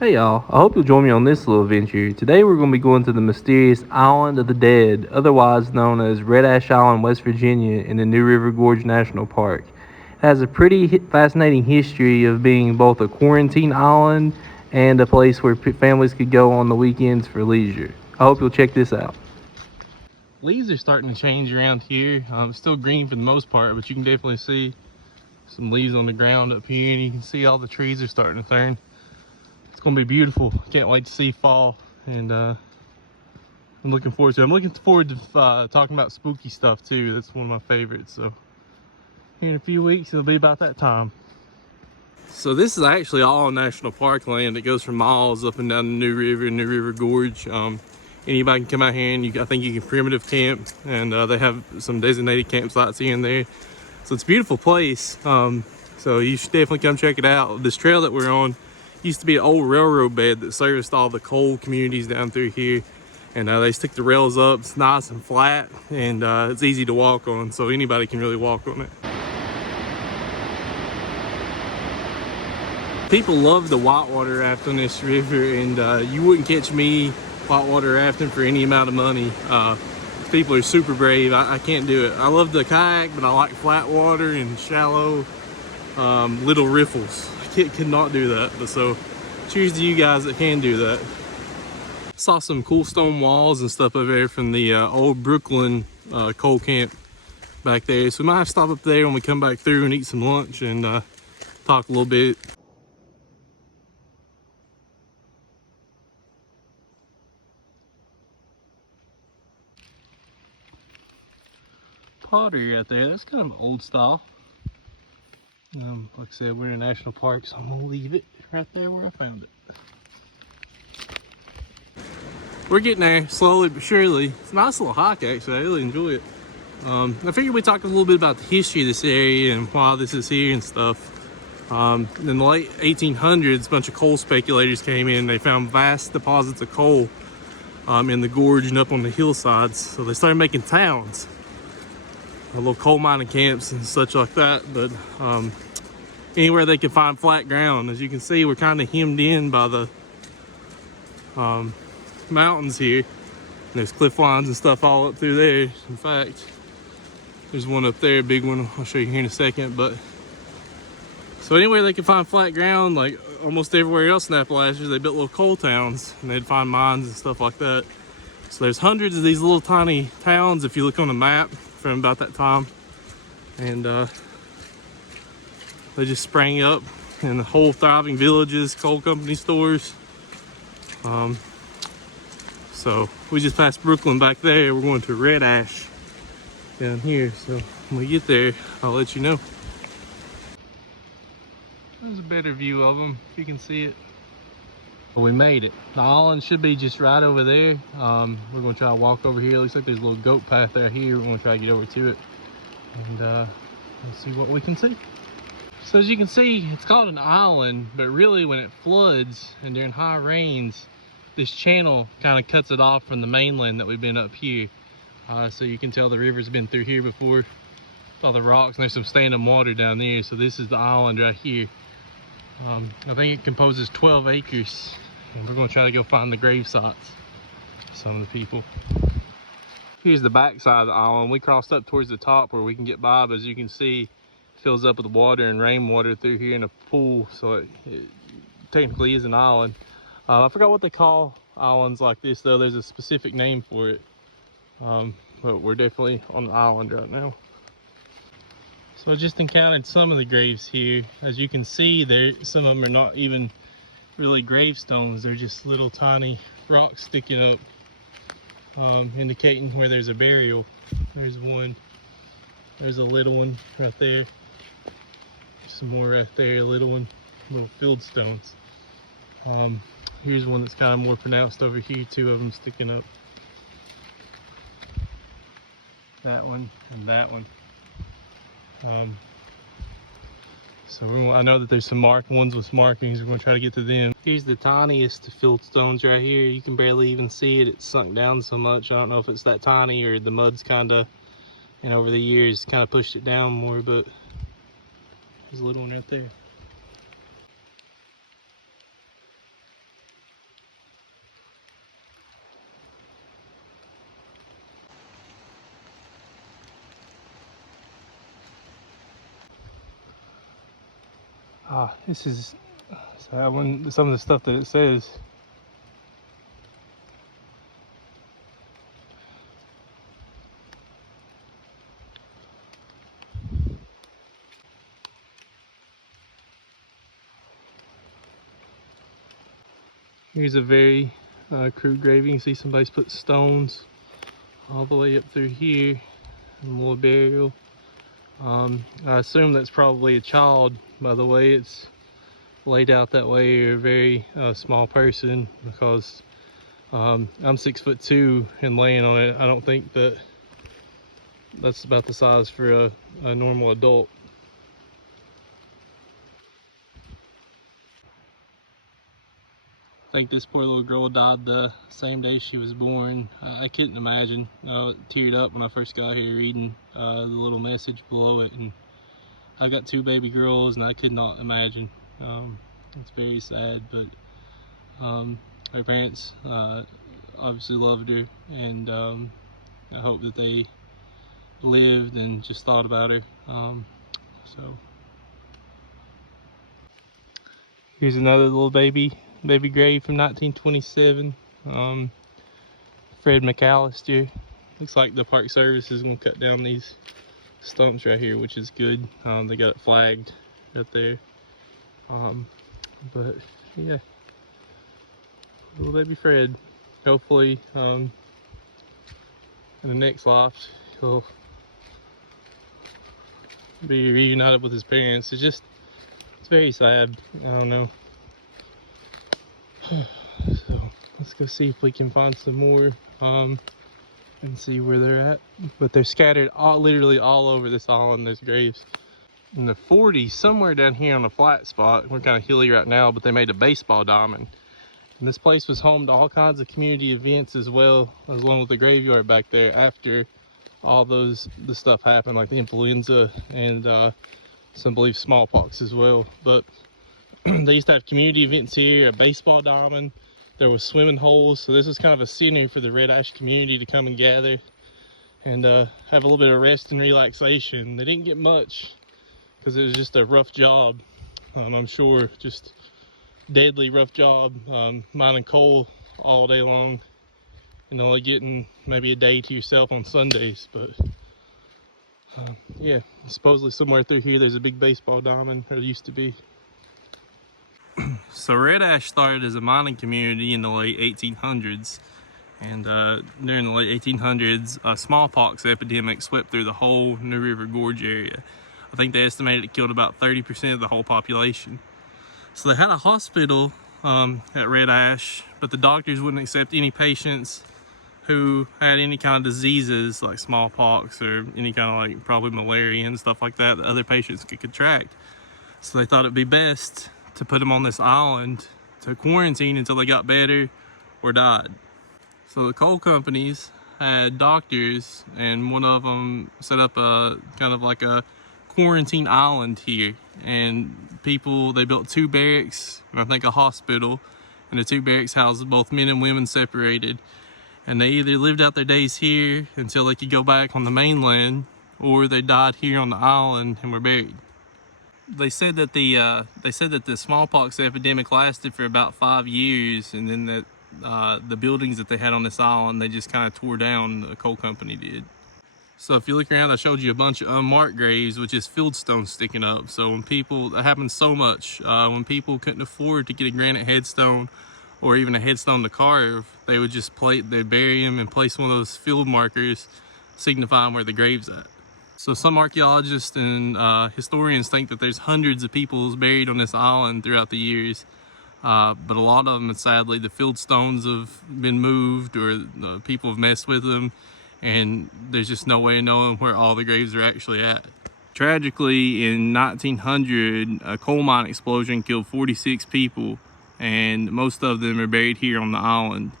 Hey y'all, I hope you'll join me on this little adventure. Today we're going to be going to the mysterious Island of the Dead, otherwise known as Red Ash Island, West Virginia, in the New River Gorge National Park. It has a pretty fascinating history of being both a quarantine island and a place where families could go on the weekends for leisure. I hope you'll check this out. Leaves are starting to change around here. It's still green for the most part, but you can definitely see some leaves on the ground up here, and you can see all the trees are starting to turn. It's gonna be beautiful. Can't wait to see fall, and I'm looking forward to it. I'm looking forward to talking about spooky stuff too. That's one of my favorites. So here in a few weeks, it'll be about that time. So this is actually all national park land. It goes for miles up and down the New River Gorge. Anybody can come out here, and I think you can primitive camp, and they have some designated campsites here and there. So it's a beautiful place. So you should definitely come check it out. This trail that we're on used to be an old railroad bed that serviced all the coal communities down through here, and they stick the rails up. It's nice and flat, and it's easy to walk on, so anybody can really walk on it. People love the whitewater raft on this river, and you wouldn't catch me whitewater rafting for any amount of money. People are super brave. I can't do it. I love the kayak, but I like flat water and shallow little riffles. I could not do that, but so cheers to you guys that can do that. Saw some cool stone walls and stuff over there from the old Brooklyn coal camp back there, so we might have to stop up there when we come back through and eat some lunch and talk a little bit. Pottery right there, that's kind of old style. Like I said, we're in a national park, so I'm gonna leave it right there where I found it. We're getting there slowly but surely. It's a nice little hike, actually. I really enjoy it. I figured we'd talk a little bit about the history of this area and why this is here and stuff. In the late 1800s, a bunch of coal speculators came in. They found vast deposits of coal in the gorge and up on the hillsides. So they started making towns, little coal mining camps and such like that. But anywhere they could find flat ground. As you can see, we're kind of hemmed in by the mountains here. And there's cliff lines and stuff all up through there. In fact, there's one up there, a big one. I'll show you here in a second. But so anywhere they could find flat ground, like almost everywhere else in Appalachia, they built little coal towns, and they'd find mines and stuff like that. So there's hundreds of these little tiny towns if you look on the map from about that time, and they just sprang up, and the whole thriving villages, coal company stores. So we just passed Brooklyn back there. We're going to Red Ash down here, so when we get there, I'll let you know. There's a better view of them if you can see it. Well, we made it. The island should be just right over there. We're going to try to walk over here. It looks like there's a little goat path out here. We're going to try to get over to it, and we'll see what we can see. So as you can see, it's called an island, but really when it floods and during high rains, this channel kind of cuts it off from the mainland that we've been up here. So you can tell the river's been through here before. All the rocks, and there's some standing water down there. So this is the island right here. I think it composes 12 acres, and we're going to try to go find the grave sites of some of the people. Here's the back side of the island. We crossed up towards the top where we can get by, but as you can see, it fills up with water and rainwater through here in a pool, so it technically is an island. I forgot what they call islands like this, though. There's a specific name for it, but we're definitely on the island right now. So I just encountered some of the graves here. As you can see, some of them are not even really gravestones. They're just little tiny rocks sticking up, indicating where there's a burial. There's one. There's a little one right there. Some more right there, a little one. Little field stones. Here's one that's kind of more pronounced over here. Two of them sticking up. That one and that one. So I know that there's some marked ones with markings. We're going to try to get to them. Here's the tiniest field stones right here. You can barely even see it. It's sunk down so much. I don't know if it's that tiny or the mud's kind of, and over the years, kind of pushed it down more, but there's a little one right there. This is sad when some of the stuff that it says. Here's a very crude grave. You can see somebody's put stones all the way up through here. A little burial. I assume that's probably a child by the way it's laid out that way, or a very small person, because I'm 6'2" and laying on it. I don't think that's about the size for a normal adult. I think this poor little girl died the same day she was born. I couldn't imagine. I teared up when I first got here reading the little message below it, and I got 2 baby girls, and I could not imagine. It's very sad, but her parents obviously loved her, and I hope that they lived and just thought about her. So here's another little baby grave from 1927. Fred McAllister. Looks like the Park Service is gonna cut down these stumps right here, which is good. They got it flagged right there. But yeah, little baby Fred. Hopefully in the next life he'll be reunited with his parents. It's very sad. I don't know. So let's go see if we can find some more and see where they're at. But they're scattered literally all over this island. There's graves. In the 40s, somewhere down here on a flat spot, we're kind of hilly right now, but they made a baseball diamond. And this place was home to all kinds of community events, as well as one with the graveyard back there after all the stuff happened, like the influenza and some believe smallpox as well. But they used to have community events here, a baseball diamond, there was swimming holes. So this was kind of a center for the Red Ash community to come and gather and have a little bit of rest and relaxation. They didn't get much because it was just a rough job. I'm sure just deadly rough job, mining coal all day long and only getting maybe a day to yourself on Sundays. But yeah, supposedly somewhere through here there's a big baseball diamond, or used to be. So Red Ash started as a mining community in the late 1800s, and during the late 1800s a smallpox epidemic swept through the whole New River Gorge area. I think they estimated it killed about 30% of the whole population. So they had a hospital at Red Ash, but the doctors wouldn't accept any patients who had any kind of diseases like smallpox or any kind of like probably malaria and stuff like that other patients could contract. So they thought it'd be best to put them on this island to quarantine until they got better or died. So the coal companies had doctors, and one of them set up a kind of like a quarantine island here, and they built 2 barracks and I think a hospital, and the 2 barracks housed both men and women separated, and they either lived out their days here until they could go back on the mainland, or they died here on the island and were buried. They said that the smallpox epidemic lasted for about 5 years, and then that the buildings that they had on this island, they just kind of tore down. The coal company did. So if you look around, I showed you a bunch of unmarked graves with just field stones sticking up. So that happens so much. When people couldn't afford to get a granite headstone or even a headstone to carve, they would just they'd bury them and place one of those field markers signifying where the grave's at. So some archaeologists and historians think that there's hundreds of people buried on this island throughout the years. But a lot of them, sadly, the field stones have been moved, or people have messed with them, and there's just no way of knowing where all the graves are actually at. Tragically, in 1900, a coal mine explosion killed 46 people, and most of them are buried here on the island.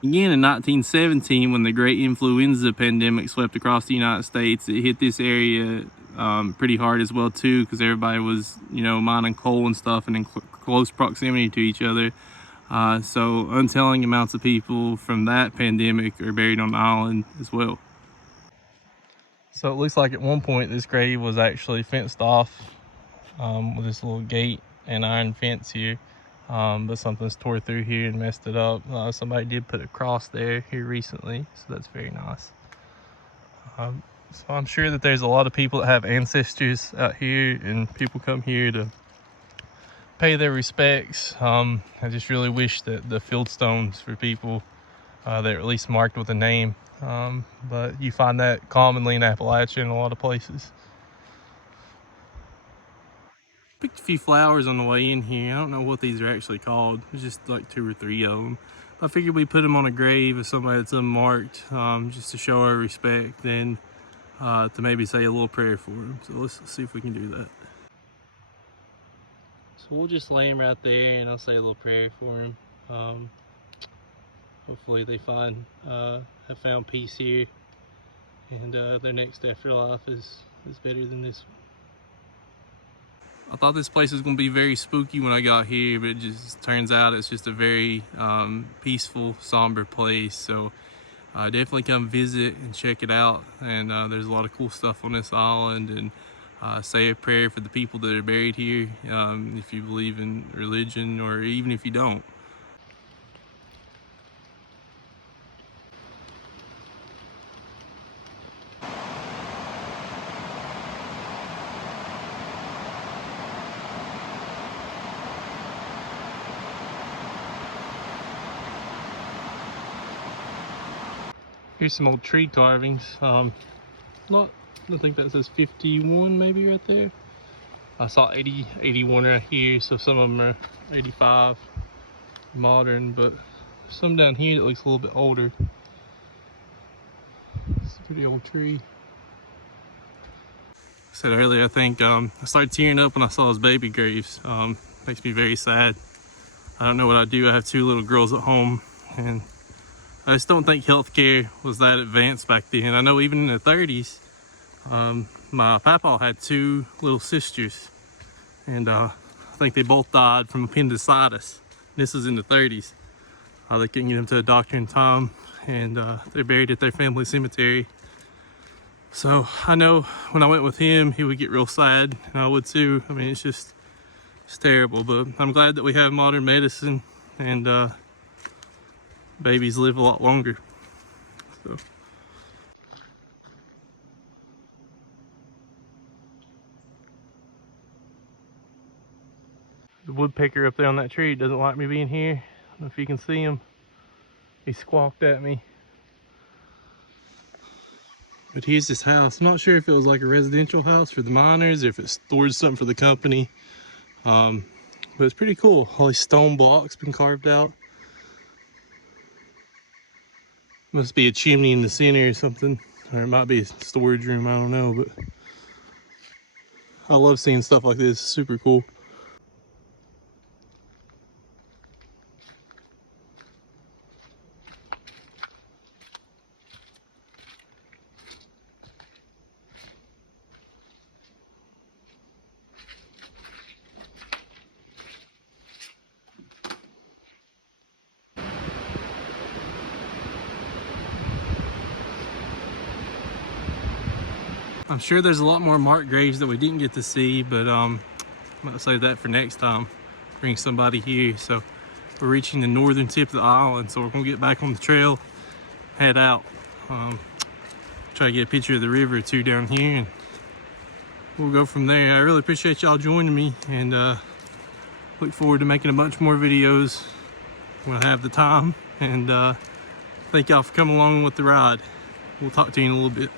Again, in 1917, when the great influenza pandemic swept across the United States, it hit this area pretty hard as well too, because everybody was, mining coal and stuff and in close proximity to each other. So untelling amounts of people from that pandemic are buried on the island as well. So it looks like at one point this grave was actually fenced off with this little gate and iron fence here. But something's tore through here and messed it up. Somebody did put a cross there here recently, so that's very nice. So I'm sure that there's a lot of people that have ancestors out here, and people come here to pay their respects. I just really wish that the field stones for people they're at least marked with a name, but you find that commonly in Appalachian in a lot of places. Picked a few flowers on the way in here. I don't know what these are actually called. There's just like 2 or 3 of them. I figured we put them on a grave if somebody that's unmarked, just to show our respect, and to maybe say a little prayer for them. So let's see if we can do that. So we'll just lay them right there, and I'll say a little prayer for them. Hopefully they have found peace here, and their next afterlife is better than this one. I thought this place was going to be very spooky when I got here, but it just turns out it's just a very peaceful, somber place. So definitely come visit and check it out. And there's a lot of cool stuff on this island. And say a prayer for the people that are buried here, if you believe in religion, or even if you don't. Here's some old tree carvings. I think that says 51 maybe right there. I saw 80, 81 right here, so some of them are 85 modern, but some down here that looks a little bit older. It's a pretty old tree. I said earlier, I think I started tearing up when I saw those baby graves. Makes me very sad. I don't know what I'd do. I have 2 little girls at home, and I just don't think healthcare was that advanced back then. I know even in the 30s, my papa had 2 little sisters, and I think they both died from appendicitis. This is in the 30s. They couldn't get them to a doctor in time, and they're buried at their family cemetery. So I know when I went with him, he would get real sad, and I would too. I mean, it's terrible, but I'm glad that we have modern medicine, and babies live a lot longer. So. The woodpecker up there on that tree doesn't like me being here. I don't know if you can see him. He squawked at me. But here's this house. I'm not sure if it was like a residential house for the miners, or if it stored something for the company. But it's pretty cool. All these stone blocks been carved out. Must be a chimney in the center or something, or it might be a storage room, I don't know, but I love seeing stuff like this. It's super cool. I'm sure there's a lot more marked graves that we didn't get to see, but I'm gonna save that for next time. Bring somebody here. So we're reaching the northern tip of the island, so we're gonna get back on the trail, head out, try to get a picture of the river or 2 down here, and we'll go from there. I really appreciate y'all joining me, and look forward to making a bunch more videos when I have the time. And thank y'all for coming along with the ride. We'll talk to you in a little bit.